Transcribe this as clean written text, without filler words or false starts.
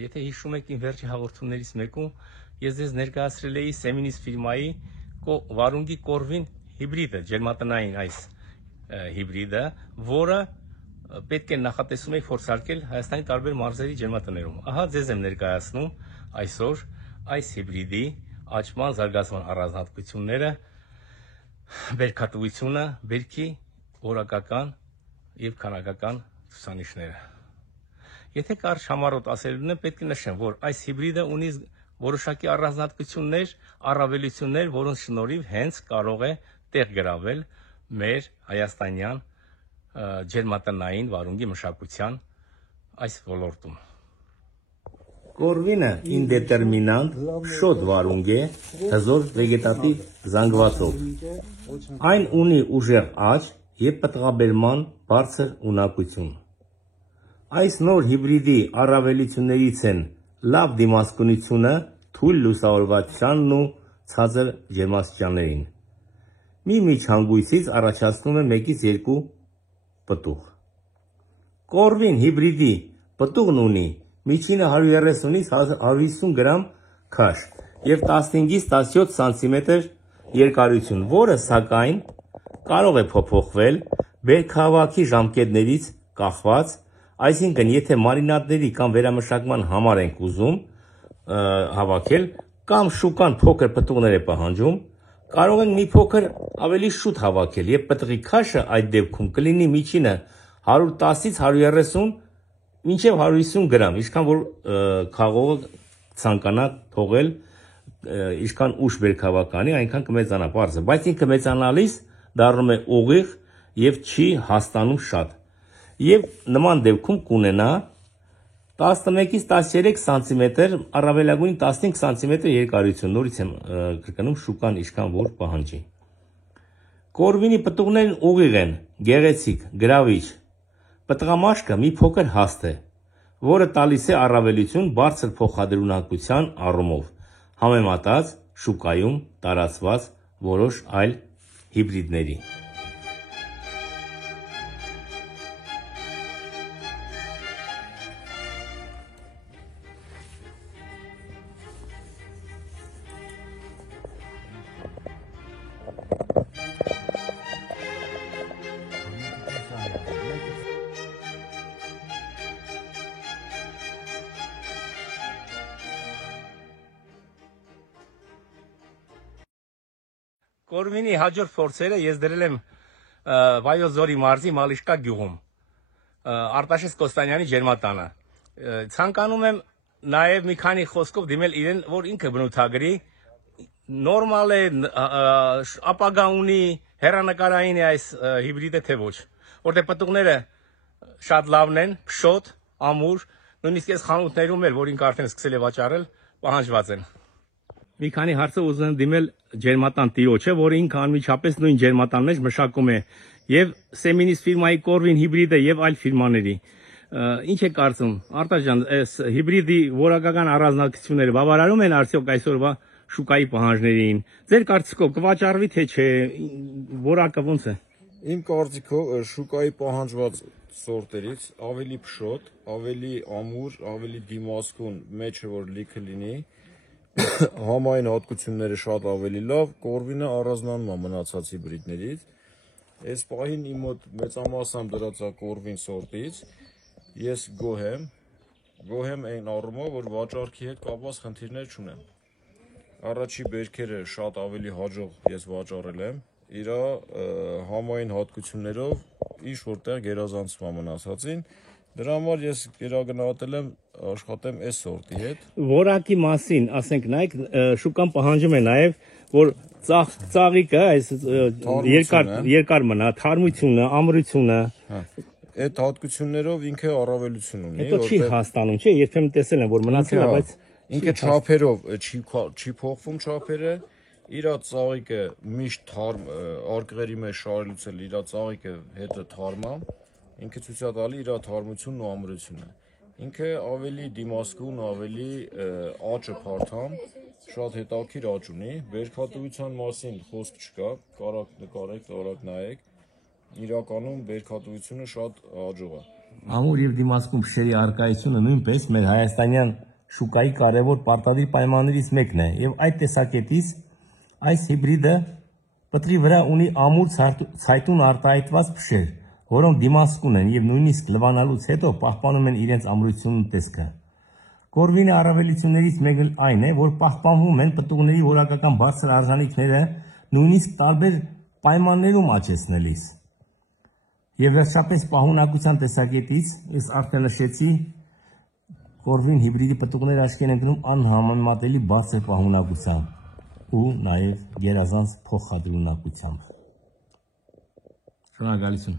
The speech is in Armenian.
Եթե հիշում եք իմ վերջի հաղորդումներից մեկում, ես ձեզ ներկայացրել էի Սեմինիս ֆիրմայի վարունգի կորվին հիբրիդը, ջերմատնային այս հիբրիդը, որը պետք է նախատեսում եք փորձարկել Հայաստանի տարբեր մարզերի ջերմատներում։ Ահա ձեզ եմ ներկայացնում այսօր այս հիբրիդի աճման զարգացման առանձնահատկությունները, բերքատվությունը, բերքի որակական եւ քանակական ցուցանիշները։ Եթե կարճ համառոտ ասելուն եմ, պետք է նշեմ, որ այս հիբրիդը ունի որոշակի առանձնահատկություններ, առավելություններ, որոնց շնորհիվ հենց կարող է տեղ գրավել մեր հայաստանյան ջերմատնային վարունգի մշակության այս ոլորտում։ Կորվինը ինդետերմինանտ շոտ վարունգ է, հզոր վեգետատիվ զանգվածով։ Այն ունի ուժեղ աճ եւ պտղաբերման բարձր ունակություն։ Այս նոր հիբրիդի առավելություններից են լավ դիմացկունությունը, թույլ լուսավորվածությանն ու ցածր ջերմաստիճաններին։ Մի միջհանգույցից առաջացնում է 1-ից 2 պտուղ։ Կորվին հիբրիդի պտուղն ունի միջինը 130-ից 150 գրամ քաշ եւ 15-ից 17 սանտիմետր երկարություն, որը սակայն կարող է փոփոխվել բերքահավաքի ժամկետներից կախված, այսինքն եթե մարինադների կամ վերամշակման համար ենք ուզում հավաքել կամ շուկան փոքր պտուղներ է պահանջում, կարող ենք մի փոքր ավելի շուտ հավաքել եւ պտղի քաշը այդ դեպքում կլինի միջինը 110-ից 130 մինչև 150 գրամ, ինչքան որ խաղողը ցանկանա թողել, ինչքան ուշ բերքահավաքանի, այնքան կմեծանա, բարձր, բայց ինքը մեծանալիս դառնում է ուղիղ եւ չի հաստանում շատ։ Եվ նման դեպքում կունենա 11-ից 13 սանտիմետր, առավելագույն 15 սանտիմետր երկարություն, նորից եմ կրկնում շուկան ինչքան որ պահանջի։ Կորվինի պտուղներն ուղիղ են, գեղեցիկ, գրավիչ։ Պտղամաշկը մի փոքր հաստ է, որը տալիս է առավելություն բարձր փոխադրունակության առումով, համեմատած շուկայում տարածված որոշ այլ հիբրիդների։ Կորվինի հաջորդ փորձերը ես դրել եմ Վայոց ձորի մարզի Մալիշկա գյուղում, Արտաշես Կոստանյանի ջերմատանը։ Ցանկանում եմ նաև մի քանի խոսքով դիմել իրեն, որ ինքը բնութագրի, նորմալ է, ապագա ունի, հեռանկարային է այս հիբրիդը թե ոչ, որտեղ պտուղները շատ լավն են, փշոտ, ամուր, նույնիսկ այս խանութներում էլ, որ ինքը արդեն սկսել է վաճառել, պահանջված են։ Մի քանի հարցը ուզում եմ դիմել ջերմատան տիրոջը, որը ինքը անմիջապես նույն ջերմատան մեջ մշակում է եւ Սեմինիս ֆիրմայի կորվին հիբրիդը եւ այլ ֆիրմաների։ Ինչ է կարծում, Արտաշ ջան, այս հիբրիդի որակական առանձնահատկությունները բավարարում են արդյոք այսօրվա շուկայի պահանջներին։ Ձեր կարծիքով կվաճառվի թե չէ, որակը ոնց է։ Իմ կարծիքով շուկայի պահանջված սորտերից ավելի փշոտ, ավելի ամուր, ավելի դիմացկուն, մեջը որ լիքը լինի, համային հատկությունները շատ ավելի լավ, կորվինը առանձնանում է մնացած հիբրիդներից։ Այս պահին իմ մոտ մեծամասամբ դրած է կորվին սորտից, ես գոհ եմ այն առումով, որ վաճառքի հետ կապված խնդիրներ չունեմ։ Առաջի բերքերը շատ ավելի հաջող ես վաճառել եմ, իր համային հատկություններով ինչ որտեղ գերազանցում է մնացածին, դրա համար ես գերագնահատել եմ աշխատեմ այս սորտի հետ։ Որակի մասին, ասենք, նայեք, շուկան պահանջում է նաև, որ ծաղիկը այս երկար մնա, թարմությունը, ամրությունը։ Այդ հատկություններով ինքը առավելություն ունի։ Հետո չի հաստանում, չէ՞, երբեմն տեսել եմ, որ մնացել է, բայց ինքը չափերով չի փոխվում չափերը, իր ծաղիկը միշտ թարմ, արկղերի մեջ շարելուց էլ իր ծաղիկը հետը թարմ է, ինքը ցույց է տալի իր թարմությունն ու ամրությունը։ Ինքը ավելի դիմացկուն, ավելի աճը փարթամ, շատ հետաքրքիր աճ ունի, բերքատվության մասին խոսք չկա, կարակ նկարեք, կարակ նայեք, իրականում բերքատվությունը շատ հաջող է։ Ամուր եւ դիմացկուն փշերի արկայությունը նույնպես մեր հայաստանյան շուկայի կարևոր պարտադիր պայմաններից մեկն է, եւ այդ տեսակետից այս հիբրիդը պտղի վրա ունի ամուր ցայտուն արտահայտված փշեր, որոնք դիմացկուն են եւ նույնիսկ լվանալուց հետո պահպանում են իրենց ամրությունն ու տեսքը։ Կորվինի առավելություններից մեկն այն է, որ պահպանվում են պտուղների որակական բարձր արժանինքները նույնիսկ տարբեր պայմաններում աճեցնելիս։ Եվ վերջապես պահունակության տեսակետից, ես արդեն նշեցի, Կորվին հիբրիդի պտուղները աչքի են ընկնում անհամեմատելի բարձր պահունակությամբ ու նաև գերազանց փոխադրունակությամբ։ Շնորհակալություն։